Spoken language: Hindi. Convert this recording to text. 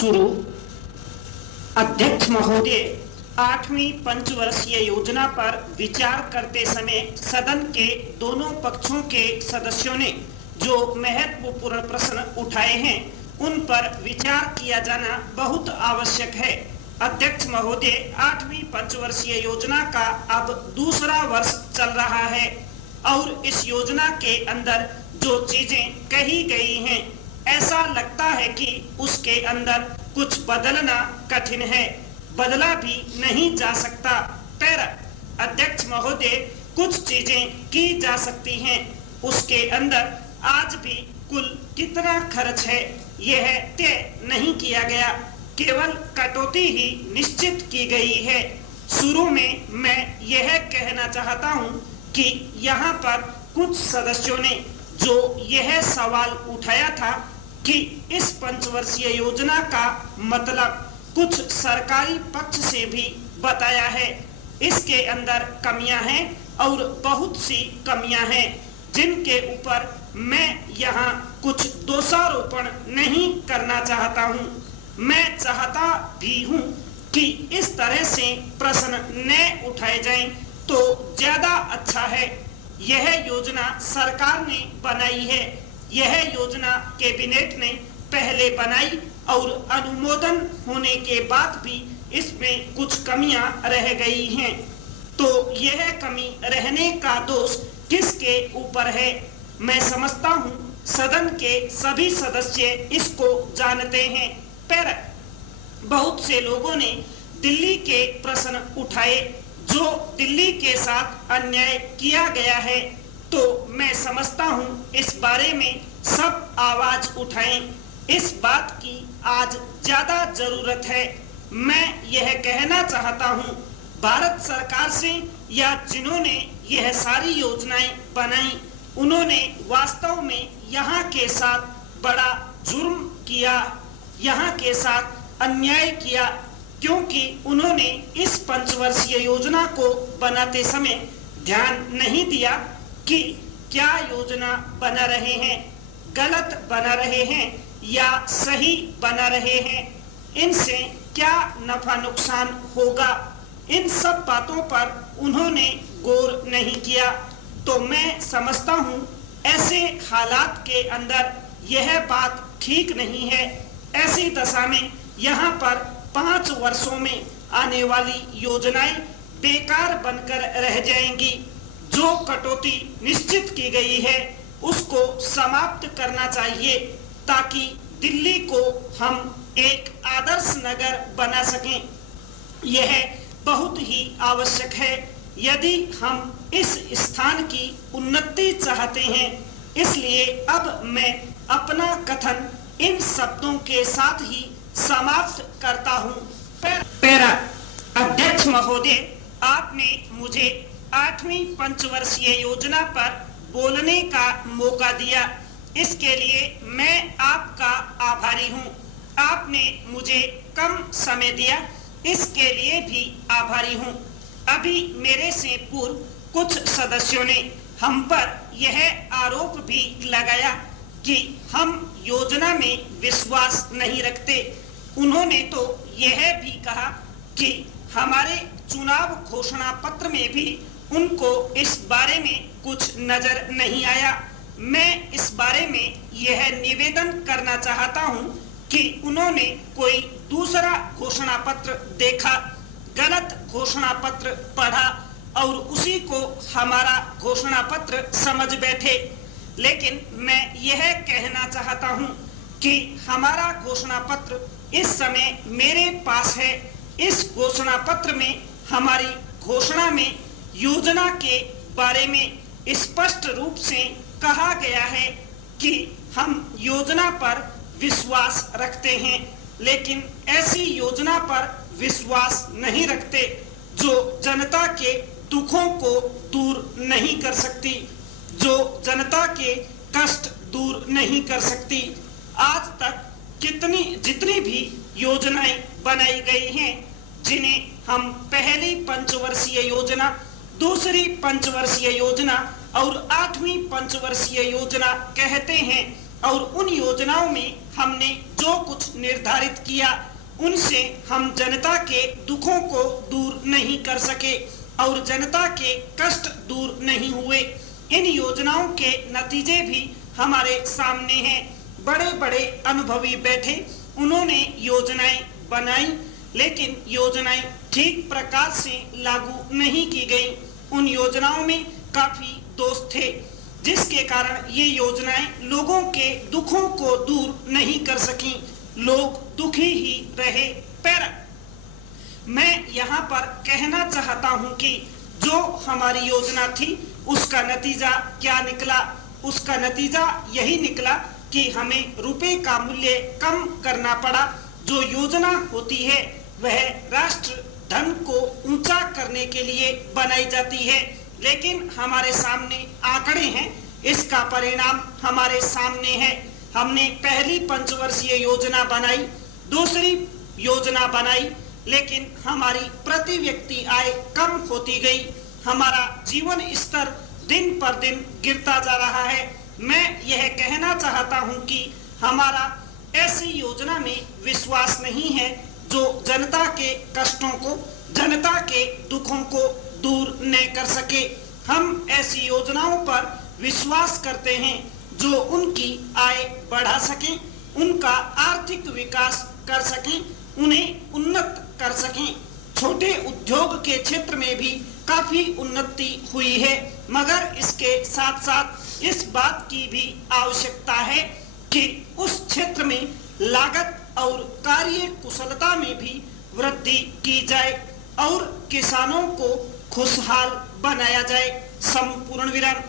शुरू। अध्यक्ष महोदय, 8वीं पंचवर्षीय योजना पर विचार करते समय सदन के दोनों पक्षों के सदस्यों ने जो महत्वपूर्ण प्रश्न उठाए हैं उन पर विचार किया जाना बहुत आवश्यक है। अध्यक्ष महोदय, 8वीं पंचवर्षीय योजना का अब दूसरा वर्ष चल रहा है और इस योजना के अंदर जो चीजें कही गई हैं, ऐसा लगता है कि उसके अंदर कुछ बदलना कठिन है, बदला भी नहीं जा सकता। पर अध्यक्ष महोदय, कुछ चीजें की जा सकती हैं। उसके अंदर आज भी कुल कितना खर्च है यह तय नहीं किया गया, केवल कटौती ही निश्चित की गई है। शुरू में मैं यह कहना चाहता हूं कि यहाँ पर कुछ सदस्यों ने जो यह सवाल उठाया था कि इस पंचवर्षीय योजना का मतलब कुछ सरकारी पक्ष से भी बताया है, इसके अंदर कमियां हैं और बहुत सी कमियां हैं जिनके ऊपर मैं यहाँ कुछ दोषारोपण नहीं करना चाहता हूँ। मैं चाहता भी हूँ कि इस तरह से प्रश्न न उठाए जाएं तो ज्यादा अच्छा है। यह योजना सरकार ने बनाई है, यह योजना कैबिनेट ने पहले बनाई और अनुमोदन होने के बाद भी इसमें कुछ कमियां रह गई हैं। तो यह कमी रहने का दोष किसके ऊपर है? मैं समझता हूं सदन के सभी सदस्य इसको जानते हैं, पर बहुत से लोगों ने दिल्ली के प्रश्न उठाए जो दिल्ली के साथ अन्याय किया गया है। तो मैं समझता हूं इस बारे में सब आवाज उठाएं। इस बात की आज ज्यादा जरूरत है। मैं यह कहना चाहता हूं, भारत सरकार से या जिन्होंने यह सारी योजनाएं बनाई, उन्होंने वास्तव में यहाँ के साथ बड़ा जुर्म किया, यहाँ के साथ अन्याय किया, क्योंकि उन्होंने इस पंचवर्षीय योजना को बनाते समय ध्यान नहीं दिया कि क्या योजना बना रहे हैं, गलत बना रहे हैं या सही बना रहे हैं, इनसे क्या नफा नुकसान होगा, इन सब बातों पर उन्होंने गौर नहीं किया। तो मैं समझता हूँ ऐसे हालात के अंदर यह बात ठीक नहीं है। ऐसी दशा में यहाँ पर 5 वर्षों में आने वाली योजनाएं बेकार बनकर रह जाएंगी। जो कटौती निश्चित की गई है उसको समाप्त करना चाहिए ताकि दिल्ली को हम एक आदर्श नगर बना सकें। यह बहुत ही आवश्यक है यदि हम इस स्थान की उन्नति चाहते हैं। इसलिए अब मैं अपना कथन इन शब्दों के साथ ही समाप्त करता हूँ। पैरा अध्यक्ष महोदय, आपने मुझे 8वीं पंचवर्षीय योजना पर बोलने का मौका दिया, इसके लिए मैं आपका आभारी हूँ। आपने मुझे कम समय दिया, इसके लिए भी आभारी हूँ। अभी मेरे से पूर्व कुछ सदस्यों ने हम पर यह आरोप भी लगाया कि हम योजना में विश्वास नहीं रखते। उन्होंने तो यह भी कहा कि हमारे चुनाव घोषणा पत्र में भी उनको इस बारे में कुछ नजर नहीं आया। मैं इस बारे में यह निवेदन करना चाहता हूं कि उन्होंने कोई दूसरा घोषणा पत्र देखा, गलत घोषणा पत्र पढ़ा और उसी को हमारा घोषणा पत्र समझ बैठे। लेकिन मैं यह कहना चाहता हूं कि हमारा घोषणा पत्र इस समय मेरे पास है। इस घोषणा पत्र में हमारी घोषणा में योजना के बारे में स्पष्ट रूप से कहा गया है कि हम योजना पर विश्वास रखते हैं, लेकिन ऐसी योजना पर विश्वास नहीं रखते जो जनता के दुखों को दूर नहीं कर सकती, जो जनता के कष्ट दूर नहीं कर सकती। आज तक जितनी भी योजनाएं बनाई गई हैं, जिन्हें हम पहली पंचवर्षीय योजना, दूसरी पंचवर्षीय योजना और 8वीं पंचवर्षीय योजना कहते हैं, और उन योजनाओं में हमने जो कुछ निर्धारित किया उनसे हम जनता के दुखों को दूर नहीं कर सके और जनता के कष्ट दूर नहीं हुए। इन योजनाओं के नतीजे भी हमारे सामने हैं। बड़े बड़े अनुभवी बैठे, उन्होंने योजनाएं बनाई, लेकिन योजनाएं ठीक प्रकार से लागू नहीं की गई। उन योजनाओं में काफी दोष थे, जिसके कारण ये योजनाएं लोगों के दुखों को दूर नहीं कर सकी। लोग दुखी ही रहे। पर मैं यहाँ पर कहना चाहता हूँ कि जो हमारी योजना थी उसका नतीजा क्या निकला? उसका नतीजा यही निकला कि हमें रुपए का मूल्य कम करना पड़ा। जो योजना होती है वह राष्ट्र धन को ऊंचा करने के लिए बनाई जाती है, लेकिन हमारे सामने आंकड़े हैं, इसका परिणाम हमारे सामने है। हमने पहली पंचवर्षीय योजना बनाई, दूसरी योजना बनाई, लेकिन हमारी प्रति व्यक्ति आय कम होती गई। हमारा जीवन स्तर दिन पर दिन गिरता जा रहा है। मैं यह कहना चाहता हूं कि हमारा ऐसी योजना में विश्वास नहीं है जो जनता के कष्टों को, जनता के दुखों को दूर न कर सके। हम ऐसी योजनाओं पर विश्वास करते हैं जो उनकी आय बढ़ा सके, उनका आर्थिक विकास कर सकें, उन्हें उन्नत कर सकें। छोटे उद्योग के क्षेत्र में भी काफी उन्नति हुई है, मगर इसके साथ साथ इस बात की भी आवश्यकता है कि उस क्षेत्र में लागत और कार्य कुशलता में भी वृद्धि की जाए और किसानों को खुशहाल बनाया जाए। संपूर्ण विराम।